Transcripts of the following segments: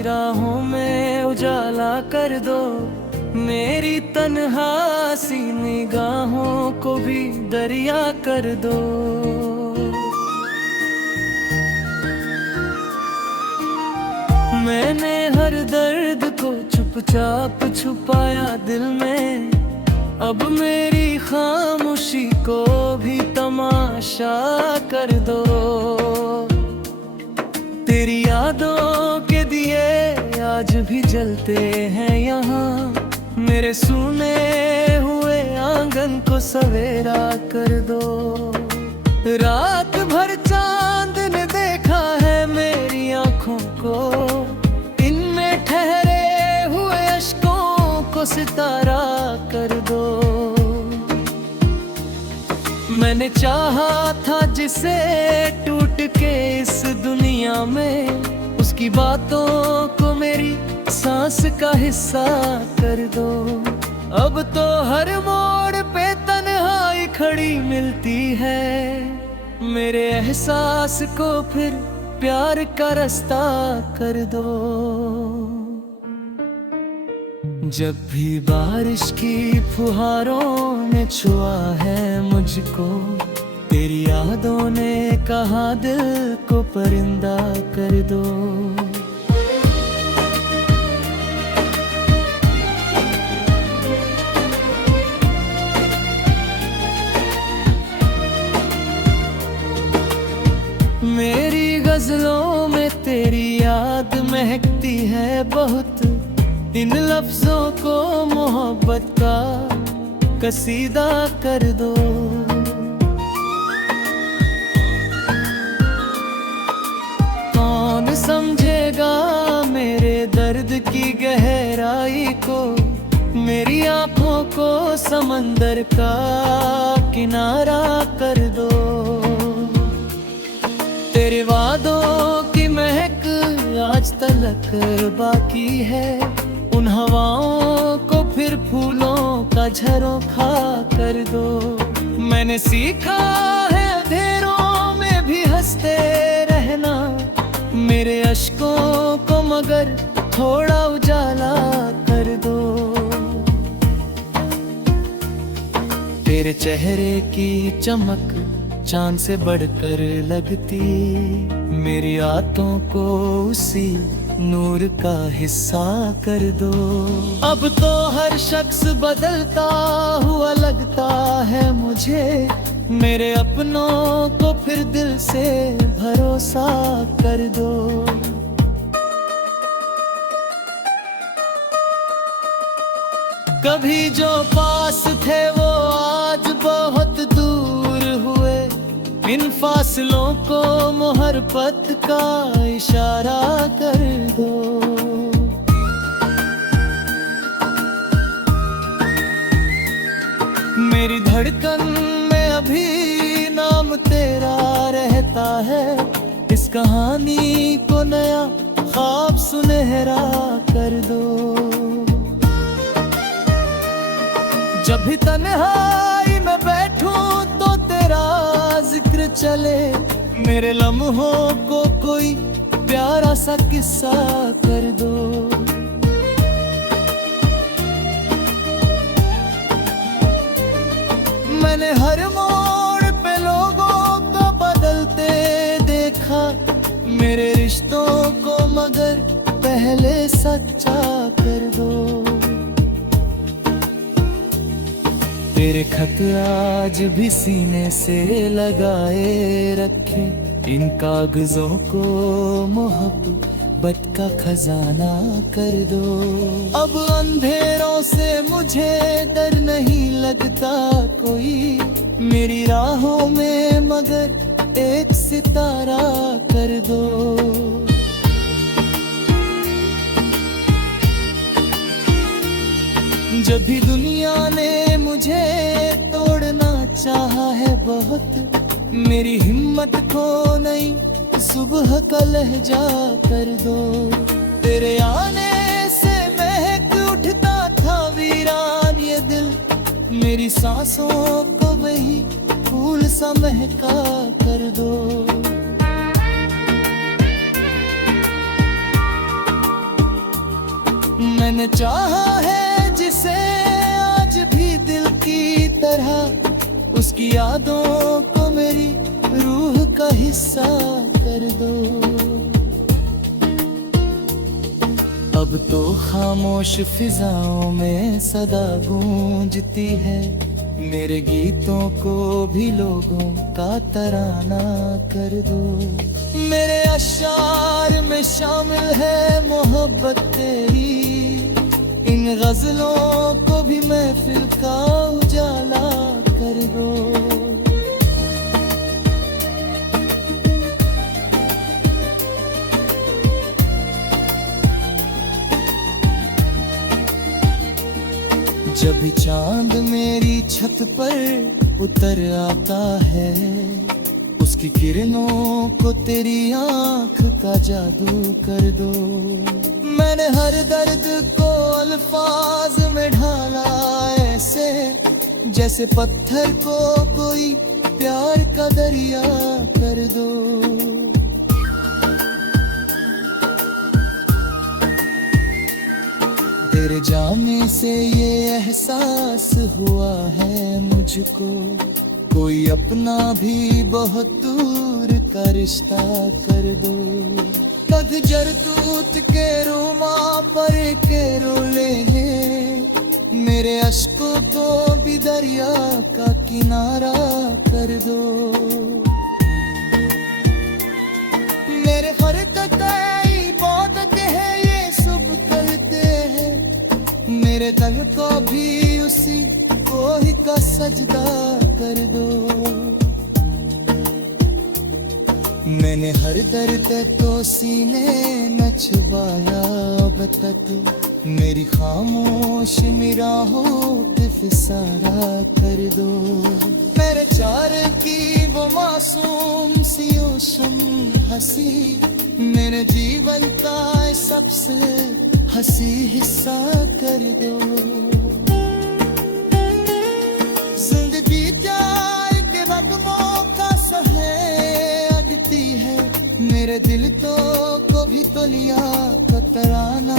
मेरी राहों में उजाला कर दो, मेरी तन्हा सी निगाहों को भी दरिया कर दो। मैंने हर दर्द को चुपचाप छुपाया दिल में, अब मेरी खामोशी को भी तमाशा कर दो। तेरी यादों के दिए आज भी जलते हैं यहाँ, मेरे सूने हुए आंगन को सवेरा कर दो। रात भर चांद ने देखा है मेरी आँखों को, इनमें ठहरे हुए अश्कों को सितारा कर दो। मैंने चाहा था जिसे टूट के इस दुनिया में, उसकी बातों को मेरी सांस का हिस्सा कर दो। अब तो हर मोड़ पे तन्हाई खड़ी मिलती है, मेरे एहसास को फिर प्यार का रास्ता कर दो। जब भी बारिश की फुहारों ने छुआ है मुझको, तेरी यादों ने कहा दिल को परिंदा कर दो। मेरी गजलों में तेरी याद महकती है बहुत, इन लफ्जों को मोहब्बत का कसीदा कर दो। कौन समझेगा मेरे दर्द की गहराई को, मेरी आंखों को समंदर का किनारा कर दो। तेरे वादों की महक आज तलक बाकी है, उन हवाओं को फिर फूलों का झरोखा कर दो। मैंने सीखा है अंधेरों में भी हंसते रहना, मेरे अश्कों को मगर थोड़ा उजाला कर दो। तेरे चेहरे की चमक चांद से बढ़कर लगती, मेरी आंतों को उसी नूर का हिस्सा कर दो। अब तो हर शख्स बदलता हुआ लगता है मुझे, मेरे अपनों को फिर दिल से भरोसा कर दो। कभी जो पास थे वो आज बहुत दूर हुए, इन फासलों को मोहब्बत का इशारा कर दो। मेरी धड़कन में अभी नाम तेरा रहता है, इस कहानी को नया ख्वाब सुनहरा कर दो। जब भी तन्हाई में बैठूं तो तेरा जिक्र चले, मेरे लम्हों को कोई प्यारा सा किस्सा कर दो। मैंने हर मोड़ पे लोगों को बदलते देखा, मेरे रिश्तों को मगर पहले सच्चा कर दो। तेरे खत आज भी सीने से लगाए रखे, इन कागजों को मोहब्बत का खजाना कर दो। अब अंधेरों से मुझे डर नहीं लगता कोई, मेरी राहों में मगर एक सितारा कर दो। जब भी दुनिया ने मुझे तोड़ना चाहा है बहुत, मेरी हिम्मत को नई सुबह का लहजा कर दो। तेरे आने से महक उठता था वीरान ये दिल, मेरी सांसों को वही फूल सा महका कर दो। मैंने चाहा है जिसे आज भी दिल की तरह, उसकी यादों को मेरी रूह का हिस्सा कर दो। अब तो खामोश फिजाओं में सदा गूंजती है, मेरे गीतों को भी लोगों का तराना कर दो। मेरे अशार में शामिल है मोहब्बत तेरी, इन गजलों को भी महफिल का उजाला कर दो। जब भी चांद मेरी छत पर उतर आता है, उसकी किरणों को तेरी आंख का जादू कर दो। मैंने हर दर्द को अल्फाज में ढाला ऐसे, जैसे पत्थर को कोई प्यार का दरिया कर दो। तेरे जाने से ये एहसास हुआ है मुझको, कोई अपना भी बहुत दूर का रिश्ता कर दो। पतझड़ टूट के रूमा पर के रोले मेरे अश्कों को भी दरिया का किनारा कर दो। मेरे फर्क कई बहुत है ये सुबह करते हैं, मेरे दिल को भी उसी कोई का सजदा कर दो। मैंने हर दर्द तो सीने न छुपाया अब तक, मेरी खामोश निगाहों पे फिसारा कर दो। मेरे चार की वो मासूम सी उस्म हंसी, मेरे जीवन का सबसे हंसी हिस्सा कर दो। जिंदगी प्यार के रगमों का सहेजती है, मेरे दिल को भी तो लिया तो तराना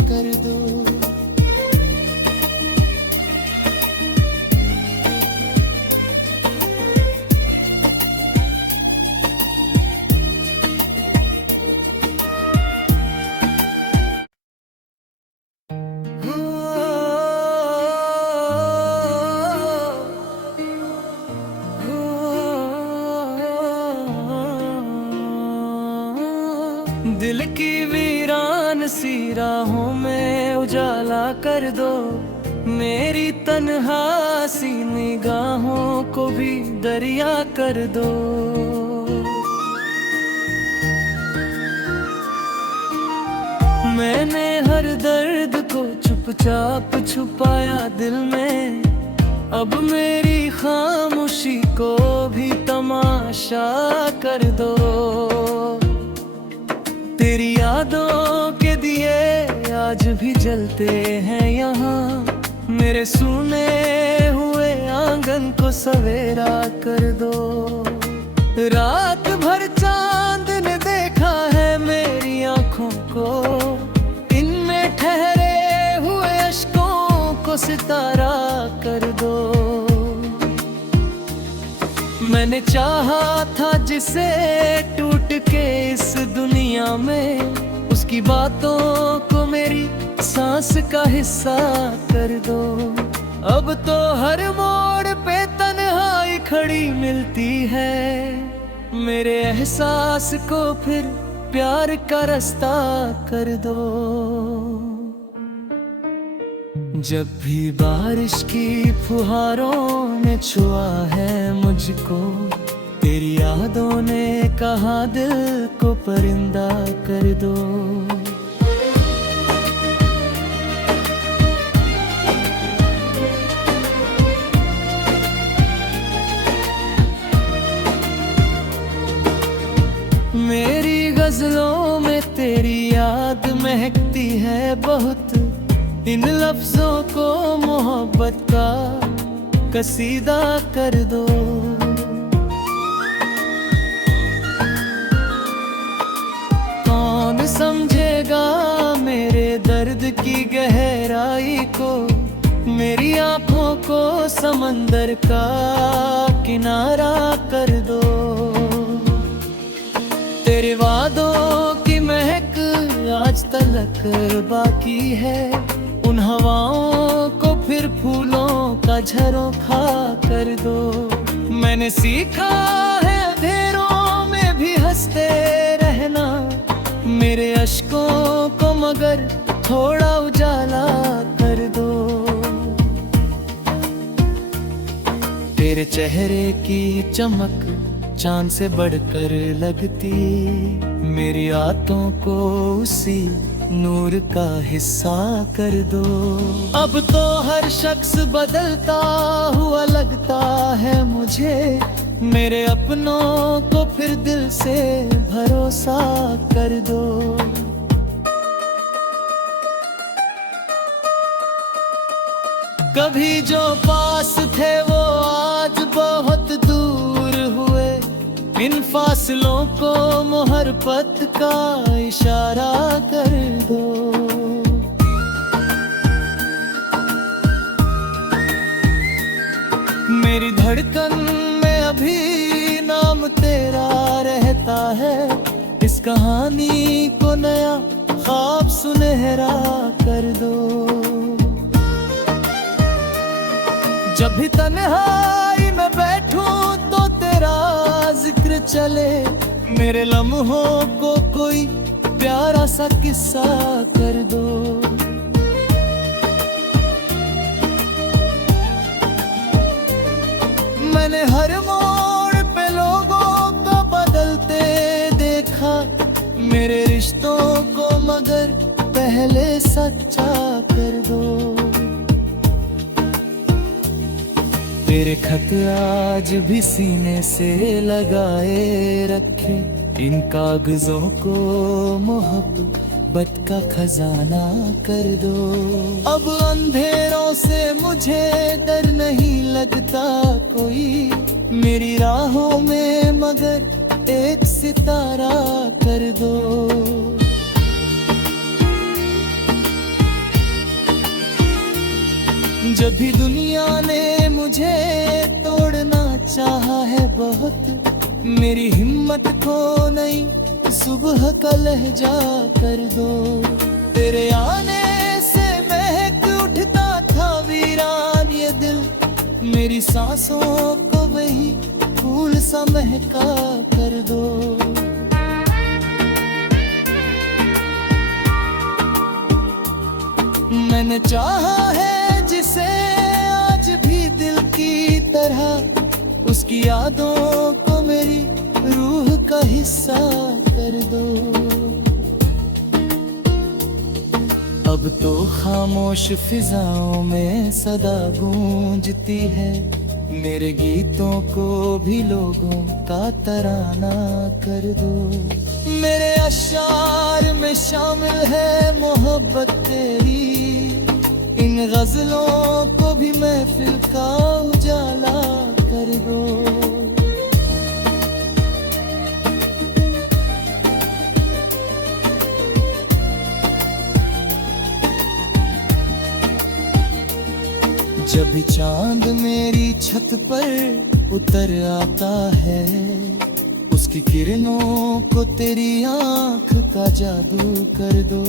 कर दो। दिल की वीरान सी राहों में उजाला कर दो, मेरी तन्हा सी निगाहों को भी दरिया कर दो। मैंने हर दर्द को चुपचाप छुपाया दिल में, अब मेरी खामोशी को भी तमाशा कर दो। तेरी यादों के दिए आज भी जलते हैं यहाँ, मेरे सूने हुए आंगन को सवेरा कर दो। रात भर चांद ने देखा है मेरी आंखों को, इनमें ठहरे हुए अश्कों को सितारा कर दो। मैंने चाहा था जिसे टूट के इस दुनिया में, उसकी बातों को मेरी सांस का हिस्सा कर दो। अब तो हर मोड़ पे तन्हाई खड़ी मिलती है, मेरे एहसास को फिर प्यार का रास्ता कर दो। जब भी बारिश की फुहारों ने छुआ है मुझको, तेरी यादों ने कहा दिल को परिंदा कर दो। मेरी गजलों में तेरी याद महकती है बहुत, इन लफ्जों को मोहब्बत का कसीदा कर दो। कौन समझेगा मेरे दर्द की गहराई मेरी आंखों को समंदर का किनारा कर दो। तेरे वादों की महक आज तलक बाकी है, उन हवाओं को फिर फूलों का झरोखा कर दो। मैंने सीखा है अंधेरों में भी हंसते रहना, मेरे अश्कों को मगर थोड़ा उजाला कर दो। तेरे चेहरे की चमक चांद से बढ़कर लगती, मेरी आंतों को उसी नूर का हिस्सा कर दो। अब तो हर शख्स बदलता हुआ लगता है मुझे, मेरे अपनों को फिर दिल से भरोसा कर दो। कभी जो पास थे वो आज बहुत दूर हुए, इन फासलों को मोहब्बत का इशारा कर दो। मेरी धड़कन में अभी नाम तेरा रहता है, इस कहानी को नया ख्वाब सुनहरा कर दो। जब भी तन्हाई में बैठूं तो तेरा जिक्र चले, मेरे लम्हों को कोई प्यारा सा किस्सा कर दो। मैंने हर मोड़ पे लोगों को बदलते देखा, मेरे रिश्तों को मगर पहले सच्चा कर दो। तेरे खत आज भी सीने से लगाए रखे, इन कागजों को मोहब्बत का खजाना कर दो। अब अंधेरों से मुझे डर नहीं लगता कोई, मेरी राहों में मगर एक सितारा कर दो। जब भी दुनिया ने मुझे तोड़ना चाहा है बहुत, मेरी हिम्मत को नई सुबह का लहजा कर दो। तेरे आने से महक उठता था वीरान ये दिल, मेरी सांसों को वही फूल सा महका कर दो। मैंने चाहा है जिसे आज भी दिल की तरह, उसकी यादों को मेरी रूह का हिस्सा कर दो। अब तो खामोश फिजाओं में सदा गूंजती है, मेरे गीतों को भी लोगों का तराना कर दो। मेरे अशार में शामिल है मोहब्बत तेरी, इन गजलों को भी महफिल का उजाला कर दो। जब भी चांद मेरी छत पर उतर आता है, उसकी किरणों को तेरी आंख का जादू कर दो।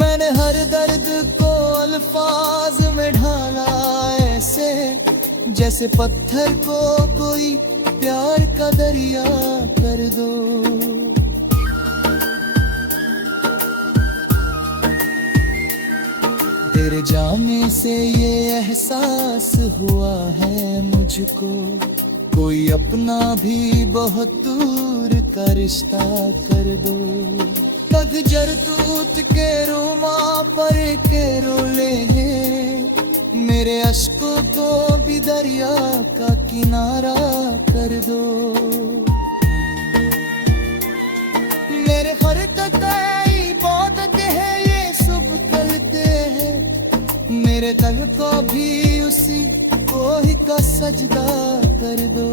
मैंने हर दर्द को अल्फाज में ढाला ऐसे, जैसे पत्थर को कोई प्यार का दरिया कर दो। तेरे जाने से ये एहसास हुआ है मुझको, कोई अपना भी बहुत दूर का रिश्ता कर दो। पतझड़ टूट के रूमा पर के रोले हैं, मेरे अश्कों को भी दरिया का किनारा कर दो। मेरे फरकतई बहुत है ये सुबह कलते हैं, मेरे दिल को भी उसी कोई का सजदा कर दो।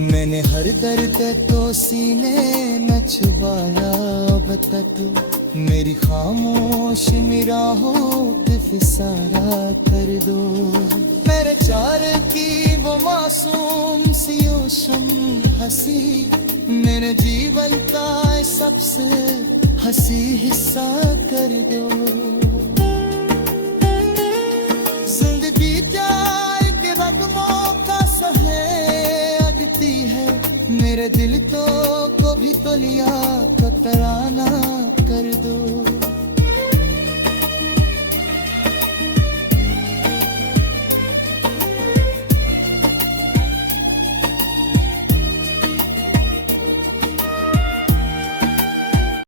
मैंने हर दर्द तो सीने में छुपाया अब तक, मेरी खामोश निराहों पे फिसारा कर दो। मेरे चार की वो मासूम सी उष्म हंसी मेरे जीवन का सबसे हंसी हिस्सा कर दो। जिंदगी जाए के रगमों का सहे अगती है, मेरे दिल तो को भी तो लिया